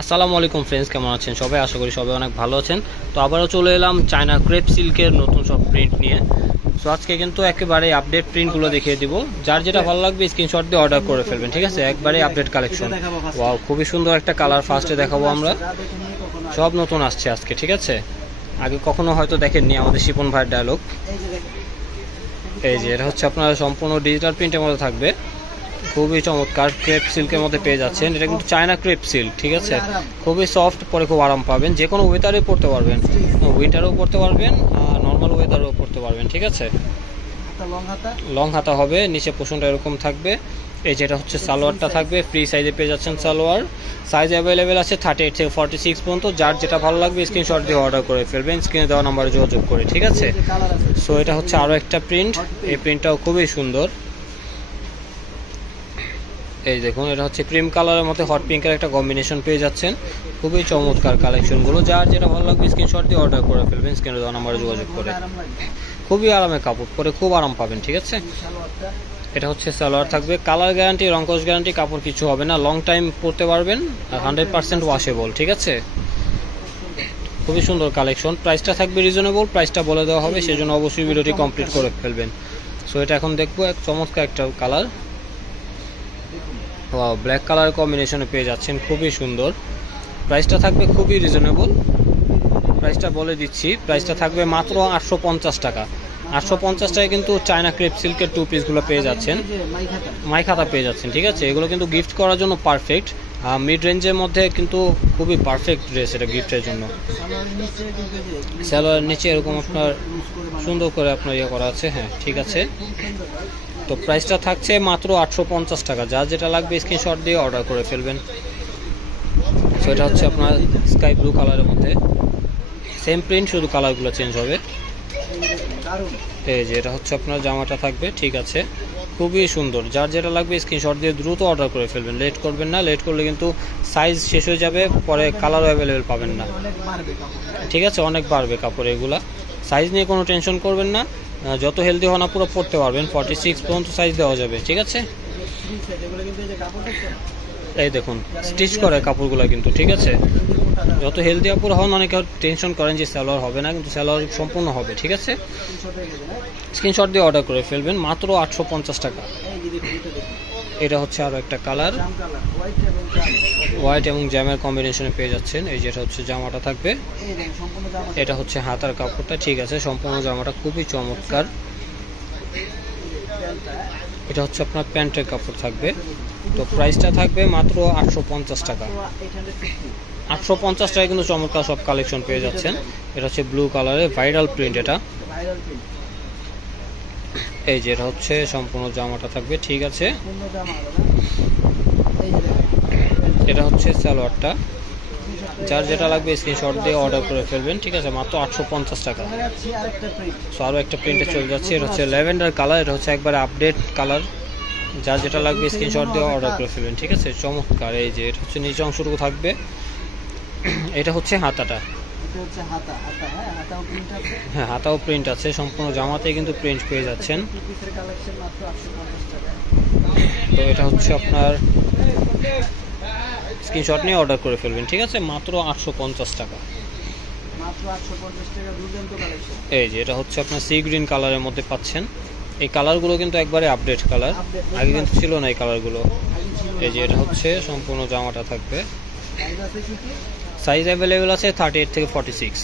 আসসালামু আলাইকুম ফ্রেন্ডস, কেমন আছেন সবাই? আশা করি সবাই অনেক ভালো আছেন। তো আবারও চলে এলাম চায়না ক্রেপ সিল্কের নতুন সব প্রিন্ট নিয়ে। সো আজকে কিন্তু একেবারে আপডেট প্রিন্টগুলো দেখিয়ে দিব। যার যেটা ভালো লাগবে স্ক্রিনশট দিয়ে অর্ডার করে ফেলবেন, ঠিক আছে? একবারে আপডেট কালেকশন। ওয়াও, খুবই সুন্দর একটা কালার ফার্স্টে দেখাবো আমরা। সব নতুন আসছে আজকে, ঠিক আছে? আগে কখনো হয়তো দেখেননি আমাদের শিপন ভাইয়ের ডায়লগ। এই যে এটা হচ্ছে আপনার সম্পূর্ণ ডিজিটাল প্রিন্টের মধ্যে থাকবে, খুবই চমৎকার ক্রেপ সিল্কের মধ্যে পেয়ে যাচ্ছেন। এটা কিন্তু চায়না ক্রেপ সিল্ক, ঠিক আছে? খুবই সফট, পরে খুব আরাম পাবেন। যে কোনো ওয়েদারে পরতে পারবেন, উইন্টারেও পরতে পারবেন আর নর্মাল ওয়েদারেও পরতে পারবেন, ঠিক আছে? লং হাতা হবে, নিচে পোষণটা এরকম থাকবে। এই যেটা হচ্ছে সালোয়ারটা থাকবে, ফ্রি সাইজে পেয়ে যাচ্ছেন সালোয়ার। সাইজ অ্যাভেলেবেল আছে 38 থেকে 46 পর্যন্ত। যার যেটা ভালো লাগবে স্ক্রিনশট দিয়ে অর্ডার করে ফেলবেন, স্ক্রিনে দেওয়া নাম্বারে যোগাযোগ করে, ঠিক আছে? সো এটা হচ্ছে আরও একটা প্রিন্ট। এই প্রিন্টটাও খুবই সুন্দর। এই দেখুন, এটা হচ্ছে ক্রিম কালারের মধ্যে হট পিঙ্কের একটা কম্বিনেশন পেয়ে যাচ্ছেন। খুবই চমৎকার কালেকশনগুলো। যার যেটা ভালো লাগবে স্ক্রিনশট দিয়ে অর্ডার করে ফেলবেন, স্ক্রিনে দেওয়া নাম্বারে যোগাযোগ করে। খুবই আরামের কাপড়, পরে খুব আরাম পাবেন, ঠিক আছে? এটা হচ্ছে সালোয়ার থাকবে, কালার গ্যারান্টি, রংকশ গ্যারান্টি, কাপড় কিছু হবে না, লং টাইম পরতে পারবেন আর 100% ওয়াশেবল, ঠিক আছে? খুবই সুন্দর কালেকশন। প্রাইসটা থাকবে রিজনেবল, প্রাইসটা বলে দেওয়া হবে, সেজন্য অবশ্যই ভিডিওটি কমপ্লিট করে ফেলবেন। সো এটা এখন দেখবো, এক চমৎকার একটা কালার। ওয়াও, ব্ল্যাক কালার কম্বিনেশনে পেয়ে যাচ্ছেন, খুবই সুন্দর। প্রাইসটা থাকবে খুবই রিজনেবল, প্রাইসটা বলে দিচ্ছি। প্রাইসটা থাকবে মাত্র 850 টাকা। 850 টাকায় কিন্তু চায়না ক্রেপ সিল্কের টু পিসগুলো পেয়ে যাচ্ছেন, মাই খাতা পেয়ে যাচ্ছেন, ঠিক আছে? এগুলো কিন্তু গিফট করার জন্য পারফেক্ট। মিড রেঞ্জের মধ্যে কিন্তু খুবই পারফেক্ট ড্রেস এটা গিফটের জন্য। স্যালোয়ার নিচে এরকম আপনার সুন্দর করে আপনার ইয়ে করা আছে, হ্যাঁ, ঠিক আছে। তো প্রাইসটা থাকছে মাত্র 850 টাকা। যার যেটা লাগবে স্ক্রিনশট দিয়ে অর্ডার করে ফেলবেন। সো এটা হচ্ছে আপনার স্কাই ব্লু কালারের মধ্যে, সেম প্রিন্ট, শুধু কালারগুলো চেঞ্জ হবে। এই যে এটা হচ্ছে আপনার জামাটা থাকবে, ঠিক আছে? খুবই সুন্দর। যার যেটা লাগবে স্ক্রিনশট দিয়ে দ্রুত অর্ডার করে ফেলবেন, লেট করবেন না। লেট করলে কিন্তু সাইজ শেষ হয়ে যাবে, পরে কালারও অ্যাভেলেবেল পাবেন না, ঠিক আছে? অনেক বাড়বে কাপড় এগুলা। সাইজ নিয়ে কোনো টেনশন করবেন না, যত হেলদি হন পুরো পড়তে পারবেন। 46 পর্যন্ত সাইজ দেওয়া যাবে, ঠিক আছে? এই দেখুন, স্টিচ করে কাপড়গুলো কিন্তু, ঠিক আছে? যত হেলদি আপুর হন, অনেকে টেনশন করেন যে সালোয়ার হবে না, কিন্তু সালোয়ার সম্পূর্ণ হবে, ঠিক আছে? স্ক্রিনশট দিয়ে অর্ডার করে ফেলবেন, মাত্র 850 টাকা। এটা হচ্ছে আরও একটা কালার, হোয়াইট এবং জ্যামের কম্বিনেশনে পেয়ে যাচ্ছেন। এই যেটা হচ্ছে জামাটা থাকবে, এটা হচ্ছে হাতার কাপড়টা, ঠিক আছে? সম্পূর্ণ জামাটা খুবই চমৎকার। এটা হচ্ছে আপনার প্যান্টের কাপড় থাকবে। তো প্রাইসটা থাকবে মাত্র 850 টাকা। 850 টাকায় কিন্তু চমৎকার সব কালেকশন পেয়ে যাচ্ছেন। এটা হচ্ছে ব্লু কালারের ভাইরাল প্রিন্ট এটা। এই যে এটা হচ্ছে সম্পূর্ণ জামাটা থাকবে, ঠিক আছে? এটা হচ্ছে সালোয়ারটা। যার যেটা লাগবে স্ক্রিনশট দিয়ে অর্ডার করে ফেলবেন, ঠিক আছে? মাত্র 850 টাকা। সো আরও একটা প্রিন্টে চলে যাচ্ছে, এটা হচ্ছে ল্যাভেন্ডার কালার। এটা হচ্ছে একবার আপডেট কালার। যার যেটা লাগবে স্ক্রিনশট দিয়ে অর্ডার করে ফেলবেন, ঠিক আছে? চমৎকার। এই যে এটা হচ্ছে নিচে অংশটুকু থাকবে, এটা হচ্ছে হাতাটা, হ্যাঁ, হাতাও প্রিন্ট আছে। সম্পূর্ণ জামাতে কিন্তু প্রিন্ট পেয়ে যাচ্ছেন। তো এটা হচ্ছে আপনার স্ক্রিনশট নিয়ে অর্ডার করে ফেলবেন, ঠিক আছে? মাত্র 850 টাকা। এই যে এটা হচ্ছে আপনার সি গ্রিন কালারের মধ্যে পাচ্ছেন। এই কালারগুলো কিন্তু একবারে আপডেট কালার, আগে কিন্তু ছিল না এই কালারগুলো। এই যে এটা হচ্ছে সম্পূর্ণ জামাটা থাকবে, সাইজ অ্যাভেলেবেল আছে 38 থেকে 46,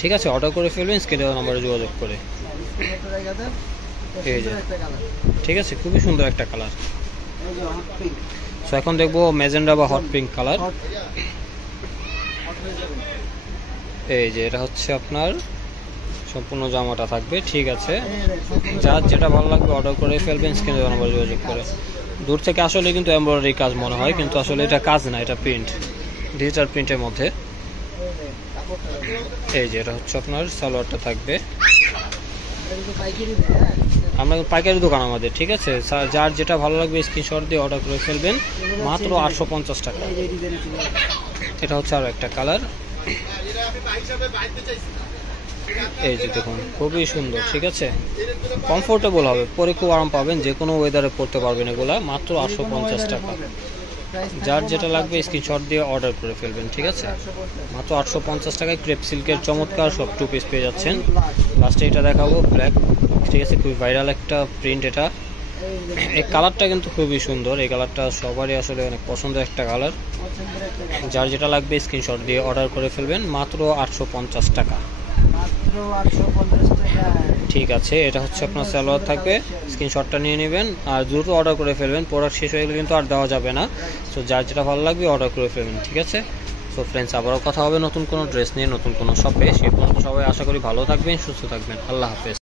ঠিক আছে? অর্ডার করে ফেলবেন স্ক্রিনে দেওয়া নাম্বারে যোগাযোগ করে। এই যে, ঠিক আছে? খুবই সুন্দর একটা কালার। সো এখন দেখবো ম্যাজেন্ডা বা হট পিঙ্ক কালার। এই যে এটা হচ্ছে আপনার সম্পূর্ণ জামাটা থাকবে, ঠিক আছে? যার যেটা ভালো লাগবে অর্ডার করে ফেলবেন, স্ক্রিনে দেওয়া নাম্বারে যোগাযোগ করে। দূর থেকে আসলে কিন্তু এমব্রয়ডারি কাজ মনে হয়, কিন্তু আসলে এটা কাজ না, এটা প্রিন্ট, ডিজিটাল প্রিন্টের মধ্যে। এই যে এটা হচ্ছে আপনার সালোয়ারটা থাকবে। আমরা পাইকারি দোকান আমাদের, ঠিক আছে? যার যেটা ভালো লাগবে স্ক্রিনশট দিয়ে অর্ডার করে ফেলবেন, মাত্র 850 টাকা। এটা হচ্ছে আরও একটা কালার। এই যে দেখুন, খুবই সুন্দর, ঠিক আছে? কমফোর্টেবল হবে, পরে খুব আরাম পাবেন, যে কোনো ওয়েদারে পরতে পারবেন এগুলা। মাত্র 850 টাকা। যার যেটা লাগবে স্ক্রিনশট দিয়ে অর্ডার করে ফেলবেন, ঠিক আছে? মাত্র 850 টাকায় ক্রেপ সিল্কের চমৎকার সব 2 পিস পেয়ে যাচ্ছেন। লাস্টে এটা দেখাবো ব্ল্যাক, ঠিক আছে? খুবই ভাইরাল একটা প্রিন্ট এটা। এই কালারটা কিন্তু খুবই সুন্দর, এই কালারটা সবারই আসলে অনেক পছন্দের একটা কালার। যার যেটা লাগবে স্ক্রিনশট দিয়ে অর্ডার করে ফেলবেন, মাত্র 850 টাকা। ঠিক আছে, এটা হচ্ছে আপনার সালোয়ার থাকবে, স্ক্রিনশটটা নিয়ে নেবেন আর দ্রুত অর্ডার করে ফেলবেন, প্রোডাক্ট শেষ হয়ে গেলে কিন্তু আর দেওয়া যাবে না। সো যার যেটা ভালো লাগবে অর্ডার করে ফেলবেন, ঠিক আছে? সো ফ্রেন্ডস, আবারও কথা হবে নতুন কোনো ড্রেস নিয়ে, নতুন কোনো শপে। সে পর্যন্ত সবাই আশা করি ভালো থাকবেন, সুস্থ থাকবেন। আল্লাহ হাফেজ।